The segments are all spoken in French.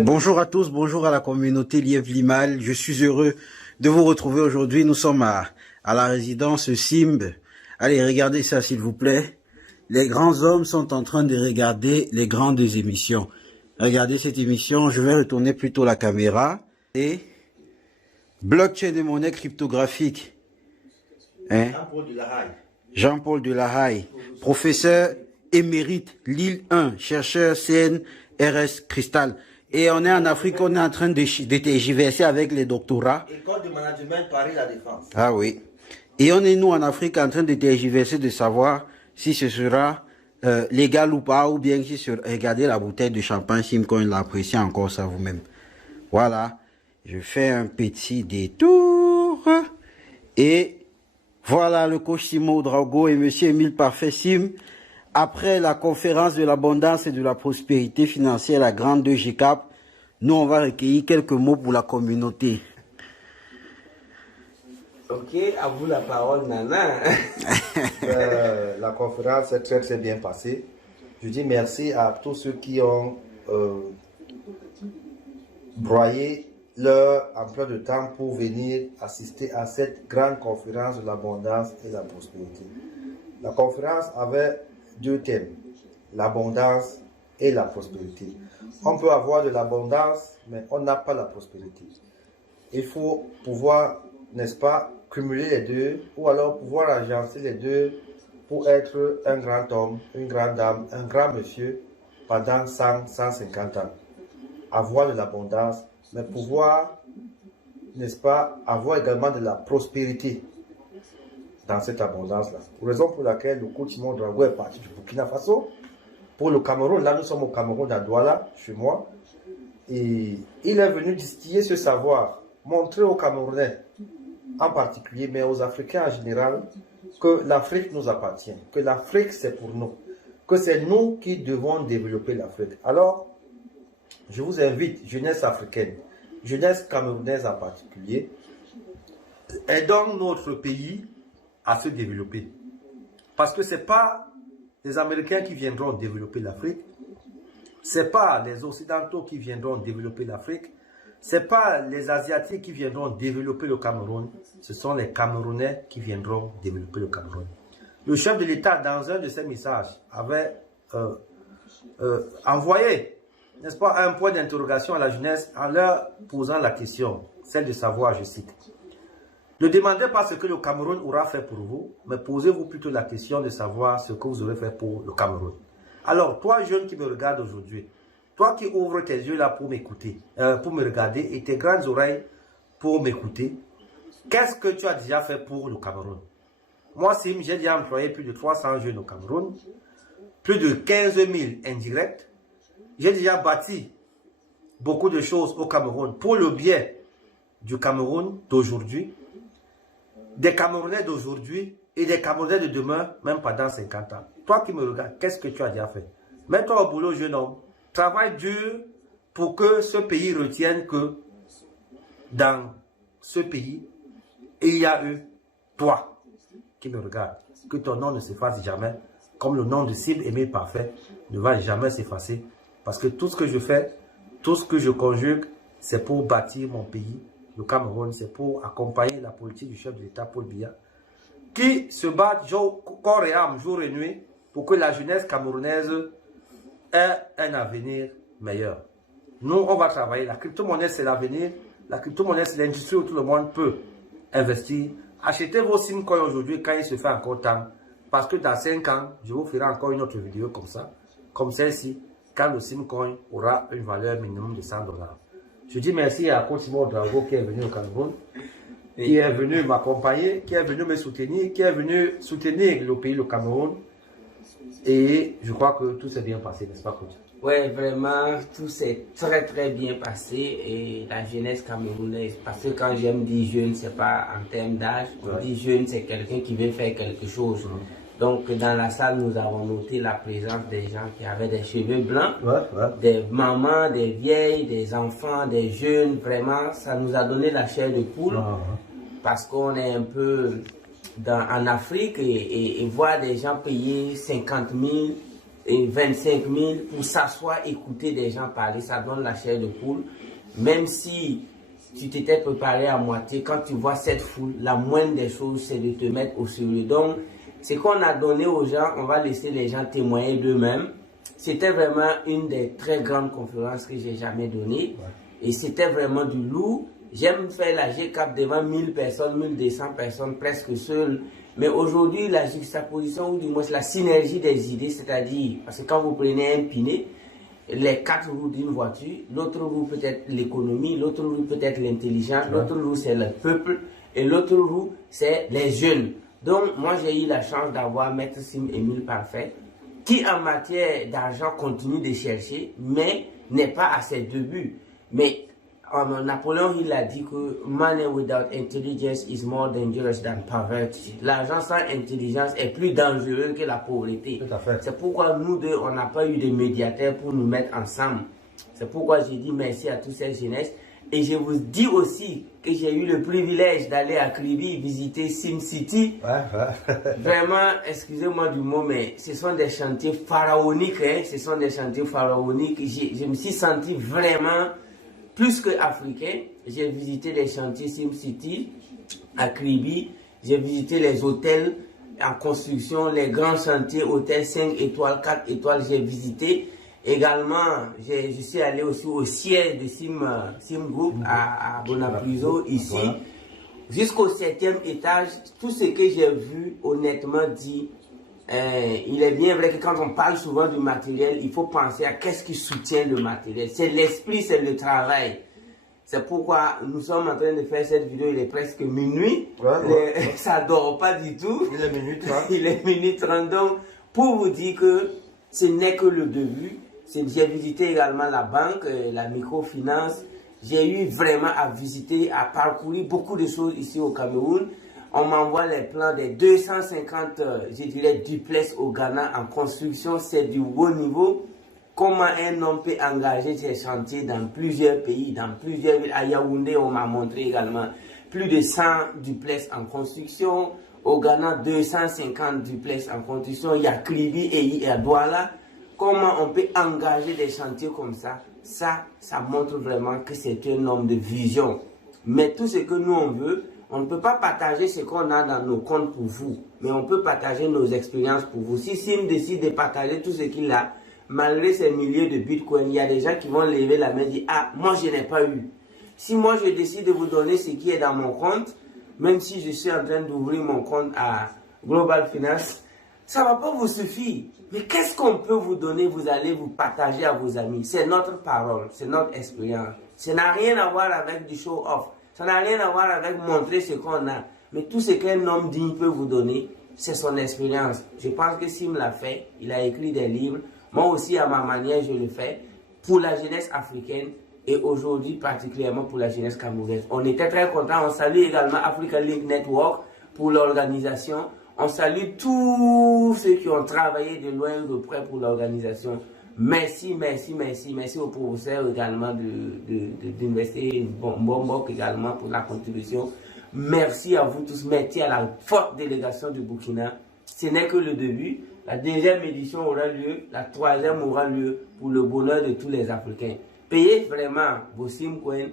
Bonjour à tous, bonjour à la communauté Lièvre Limal. Je suis heureux de vous retrouver aujourd'hui. Nous sommes à la résidence Simb. Allez, regardez ça s'il vous plaît. Les grands hommes sont en train de regarder les grandes émissions. Regardez cette émission, je vais retourner plutôt la caméra. Et blockchain et monnaie cryptographique. Hein? Jean-Paul Delahaye. Jean-Paul Delahaye, professeur émérite, Lille 1, chercheur CNRS Cristal. Et on est en Afrique, on est en train de tergiverser avec les doctorats. École de management Paris La Défense. Ah oui. Et on est nous en Afrique en train de tergiverser de savoir si ce sera légal ou pas, ou bien si regardez la bouteille de champagne Simcoin, l'appréciez encore ça vous-même. Voilà. Je fais un petit détour. Et voilà le coach Simon Drago et monsieur Émile Parfait Sim. Après la conférence de l'abondance et de la prospérité financière, la grande 2G-CAP, nous on va recueillir quelques mots pour la communauté. Ok, à vous la parole, Nana. La conférence s'est très très bien passée. Je dis merci à tous ceux qui ont broyé leur emploi de temps pour venir assister à cette grande conférence de l'abondance et de la prospérité. La conférence avait deux thèmes, l'abondance et la prospérité. On peut avoir de l'abondance, mais on n'a pas la prospérité. Il faut pouvoir, n'est-ce pas, cumuler les deux, ou alors pouvoir agencer les deux pour être un grand homme, une grande dame, un grand monsieur pendant 100, 150 ans. Avoir de l'abondance, mais pouvoir, n'est-ce pas, avoir également de la prospérité dans cette abondance-là. Raison pour laquelle le coach Simon Drago est parti du Burkina Faso. Pour le Cameroun, là nous sommes au Cameroun, à Douala, chez moi. Et il est venu distiller ce savoir, montrer aux Camerounais en particulier, mais aux Africains en général, que l'Afrique nous appartient, que l'Afrique c'est pour nous, que c'est nous qui devons développer l'Afrique. Alors, je vous invite, jeunesse africaine, jeunesse camerounaise en particulier, aidons notre pays à se développer. Parce que ce n'est pas les Américains qui viendront développer l'Afrique, ce n'est pas les Occidentaux qui viendront développer l'Afrique, ce n'est pas les Asiatiques qui viendront développer le Cameroun, ce sont les Camerounais qui viendront développer le Cameroun. Le chef de l'État, dans un de ses messages, avait envoyé, n'est-ce pas, un point d'interrogation à la jeunesse en leur posant la question, celle de savoir, je cite, ne demandez pas ce que le Cameroun aura fait pour vous, mais posez-vous plutôt la question de savoir ce que vous aurez fait pour le Cameroun. Alors, toi, jeune qui me regarde aujourd'hui, toi qui ouvres tes yeux là pour m'écouter, pour me regarder, et tes grandes oreilles pour m'écouter, qu'est-ce que tu as déjà fait pour le Cameroun? Moi, Sim, j'ai déjà employé plus de 300 jeunes au Cameroun, plus de 15 000 indirects. J'ai déjà bâti beaucoup de choses au Cameroun pour le bien du Cameroun d'aujourd'hui, des Camerounais d'aujourd'hui et des Camerounais de demain, même pendant 50 ans. Toi qui me regardes, qu'est-ce que tu as déjà fait? Mets-toi au boulot, jeune homme. Travaille dur pour que ce pays retienne que dans ce pays, il y a eu toi qui me regarde. Que ton nom ne s'efface jamais, comme le nom de Sim Émile Parfait ne va jamais s'effacer. Parce que tout ce que je fais, tout ce que je conjugue, c'est pour bâtir mon pays. Le Cameroun, c'est pour accompagner la politique du chef de l'État, Paul Biya, qui se bat corps et âme, jour et nuit, pour que la jeunesse camerounaise ait un avenir meilleur. Nous, on va travailler. La crypto-monnaie, c'est l'avenir. La crypto-monnaie, c'est l'industrie où tout le monde peut investir. Achetez vos Simcoins aujourd'hui quand il se fait encore temps. Parce que dans 5 ans, je vous ferai encore une autre vidéo comme ça, comme celle-ci, quand le Simcoin aura une valeur minimum de $100. Je dis merci à Coach Simon Drago qui est venu au Cameroun, qui est venu m'accompagner, qui est venu me soutenir, qui est venu soutenir le pays, le Cameroun. Et je crois que tout s'est bien passé, n'est-ce pas, coach? Oui, vraiment, tout s'est très très bien passé et la jeunesse camerounaise, parce que quand j'aime dire jeune, c'est pas en termes d'âge, on dit jeune, c'est quelqu'un qui veut faire quelque chose. Donc dans la salle, nous avons noté la présence des gens qui avaient des cheveux blancs, des mamans, des vieilles, des enfants, des jeunes, vraiment, ça nous a donné la chair de poule, parce qu'on est un peu en Afrique et voir des gens payer 50 000, et 25 000 pour s'asseoir, écouter des gens parler, ça donne la chair de poule. Même si tu t'étais préparé à moitié, quand tu vois cette foule, la moindre des choses, c'est de te mettre au sérieux. Donc, ce qu'on a donné aux gens, on va laisser les gens témoigner d'eux-mêmes. C'était vraiment une des très grandes conférences que j'ai jamais données. Et c'était vraiment du lourd. J'aime faire la GCAP devant 1000 personnes, 1200 personnes, presque seul. Mais aujourd'hui, la juxtaposition, ou du moins la synergie des idées, c'est-à-dire, parce que quand vous prenez un piné, les 4 roues d'une voiture, l'autre roue peut-être l'économie, l'autre roue peut-être l'intelligence, l'autre roue c'est le peuple, et l'autre roue c'est les jeunes. Donc, moi j'ai eu la chance d'avoir Maître Sim Émile Parfait, qui en matière d'argent continue de chercher, mais n'est pas à ses débuts. Mais Napoléon, il a dit que money without intelligence is more dangerous than poverty. L'argent sans intelligence est plus dangereux que la pauvreté. C'est pourquoi nous deux, on n'a pas eu de médiateurs pour nous mettre ensemble. C'est pourquoi j'ai dit merci à tous ces jeunesses. Et je vous dis aussi que j'ai eu le privilège d'aller à Kribi visiter SimCity. Vraiment, excusez-moi du mot, mais ce sont des chantiers pharaoniques. Hein? Ce sont des chantiers pharaoniques. Je me suis senti vraiment plus qu'africain. J'ai visité les chantiers SimCity à Kribi. J'ai visité les hôtels en construction, les grands chantiers, hôtels 5 étoiles, 4 étoiles, j'ai visité. Également, je suis allé aussi au siège de Sim Group à Bonapruso, ici. Jusqu'au 7e étage, tout ce que j'ai vu, honnêtement dit, il est bien vrai que quand on parle souvent du matériel, il faut penser à qu'est-ce qui soutient le matériel. C'est l'esprit, c'est le travail. C'est pourquoi nous sommes en train de faire cette vidéo, il est presque minuit. Ça ne dort pas du tout. Il est minuit 30. Il est minuit 30. Donc, pour vous dire que ce n'est que le début. J'ai visité également la banque, la microfinance. J'ai eu vraiment à visiter, à parcourir beaucoup de choses ici au Cameroun. On m'envoie les plans des 250, je dirais, duplex au Ghana en construction. C'est du haut niveau. Comment un homme peut engager ses chantiers dans plusieurs pays, dans plusieurs villes. À Yaoundé, on m'a montré également plus de 100 duplex en construction. Au Ghana, 250 duplex en construction. Il y a Kribi et il y a Douala. Comment on peut engager des chantiers comme ça, ça montre vraiment que c'est un homme de vision. Mais tout ce que nous on veut, on ne peut pas partager ce qu'on a dans nos comptes pour vous, mais on peut partager nos expériences pour vous. Si Sim décide de partager tout ce qu'il a, malgré ces milliers de bitcoins, il y a des gens qui vont lever la main et dire « Ah, moi je n'ai pas eu ». Si moi je décide de vous donner ce qui est dans mon compte, même si je suis en train d'ouvrir mon compte à Global Finance, ça ne va pas vous suffire. Mais qu'est-ce qu'on peut vous donner, vous allez vous partager à vos amis? C'est notre parole, c'est notre expérience. Ça n'a rien à voir avec du show-off. Ça n'a rien à voir avec montrer ce qu'on a. Mais tout ce qu'un homme digne peut vous donner, c'est son expérience. Je pense que Sim l'a fait. Il a écrit des livres. Moi aussi, à ma manière, je le fais. Pour la jeunesse africaine et aujourd'hui, particulièrement pour la jeunesse camerounaise. On était très contents. On salue également Africa Link Network pour l'organisation. On salue tous ceux qui ont travaillé de loin ou de près pour l'organisation. Merci, merci, merci. Merci au professeur également d'Université Bombok également pour la contribution. Merci à vous tous. Merci à la forte délégation du Burkina. Ce n'est que le début. La deuxième édition aura lieu. La troisième aura lieu pour le bonheur de tous les Africains. Payez vraiment vos simcoins.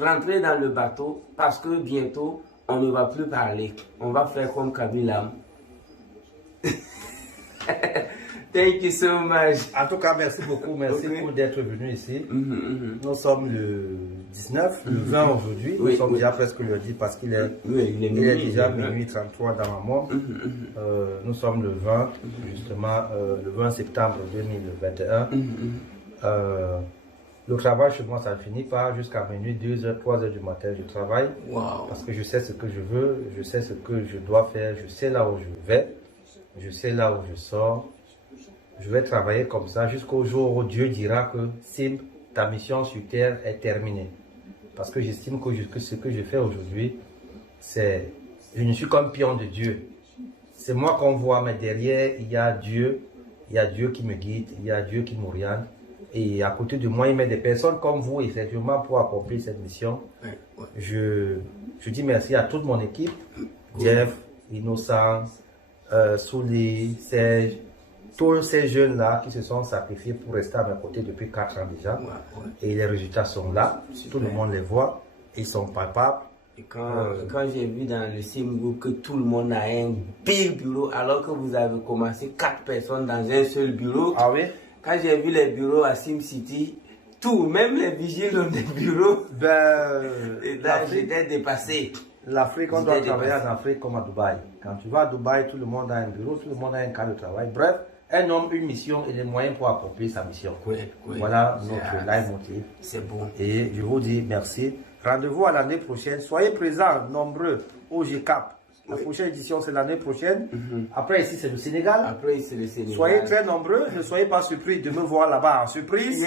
Rentrez dans le bateau parce que bientôt, on ne va plus parler. On va faire comme Kabila. Thank you so much. En tout cas, merci beaucoup. Merci pour d'être venu ici. Nous sommes le 19, le 20 aujourd'hui. Nous sommes déjà presque le 10 parce qu'il est, il est déjà minuit 33 dans ma mort. Nous sommes le 20, justement, le 20 septembre 2021. Le travail chez moi, ça ne finit pas jusqu'à minuit, 2h, 3h du matin, je travaille. Parce que je sais ce que je veux, je sais ce que je dois faire, je sais là où je vais, je sais là où je sors. Je vais travailler comme ça jusqu'au jour où Dieu dira que Sim, ta mission sur terre est terminée. Parce que j'estime que ce que je fais aujourd'hui, c'est... Je ne suis qu'un pion de Dieu. C'est moi qu'on voit, mais derrière, il y a Dieu qui me guide, il y a Dieu qui m'oriente. Et à côté de moi, il met des personnes comme vous, effectivement, pour accomplir cette mission. Je dis merci à toute mon équipe, Jeff, Innocent, Souli, Serge, tous ces jeunes-là qui se sont sacrifiés pour rester à mes côtés depuis 4 ans déjà. Et les résultats sont là, tout le monde les voit, ils sont palpables. Et quand j'ai vu dans le Sim Group que tout le monde a un pire bureau, alors que vous avez commencé 4 personnes dans un seul bureau. Ah oui? Quand j'ai vu les bureaux à SimCity, tout, même les vigiles ont des bureaux. Et là, j'étais dépassé. L'Afrique, on doit travailler en Afrique comme à Dubaï. Quand tu vas à Dubaï, tout le monde a un bureau, tout le monde a un cadre de travail. Bref, un homme, une mission et les moyens pour accomplir sa mission. Voilà notre leitmotiv. C'est bon. Et je vous dis merci. Rendez-vous à l'année prochaine. Soyez présents, nombreux, au GCAP. La prochaine édition, c'est l'année prochaine. Après, ici, c'est le Sénégal. Après, c'est le Sénégal. Soyez très nombreux. Ne soyez pas surpris de me voir là-bas en surprise.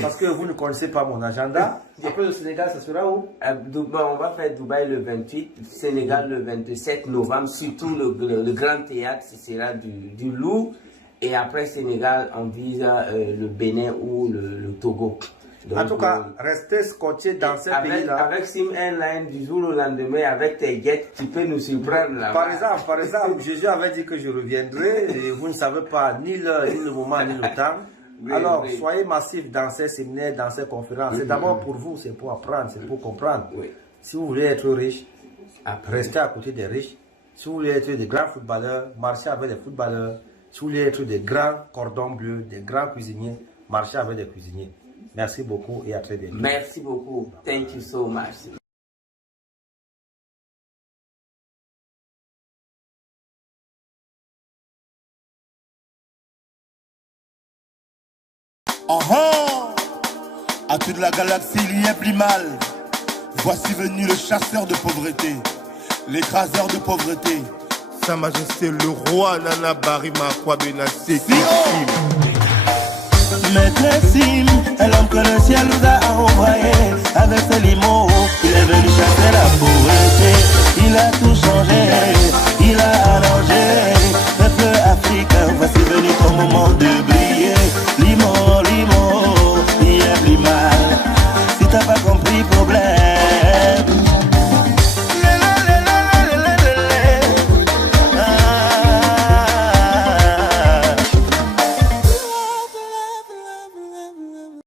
Parce que vous ne connaissez pas mon agenda. Après le Sénégal, ça sera où? On va faire Dubaï le 28, Sénégal le 27 novembre. Surtout le grand théâtre, ce sera du Louvre. Et après Sénégal, on vise le Bénin ou le Togo. Donc, en tout cas, restez scotché dans ces pays-là. Avec Sim Airline, du jour au lendemain, avec tes jets, tu peux nous surprendre là. Par exemple, Jésus avait dit que je reviendrai et vous ne savez pas ni l'heure, ni le moment, ni le temps. Alors, soyez massifs dans ces séminaires, dans ces conférences. C'est d'abord pour vous, c'est pour apprendre, c'est pour comprendre. Si vous voulez être riche, restez à côté des riches. Si vous voulez être des grands footballeurs, marchez avec des footballeurs. Si vous voulez être des grands cordons bleus, des grands cuisiniers, marchez avec des cuisiniers. Merci beaucoup et à très bientôt. Merci beaucoup. Thank you so much. À toute la galaxie, il y a plus mal. Voici venu le chasseur de pauvreté, l'écraseur de pauvreté. Sa Majesté le roi Nana Barima Kwabena Seki. Maître Sim, l'homme que le ciel nous a envoyé. Avec ses limons, il est venu chasser la pauvreté. Il a tout changé, il a arrangé. Peuple africain, voici venu ton moment de briller. Limon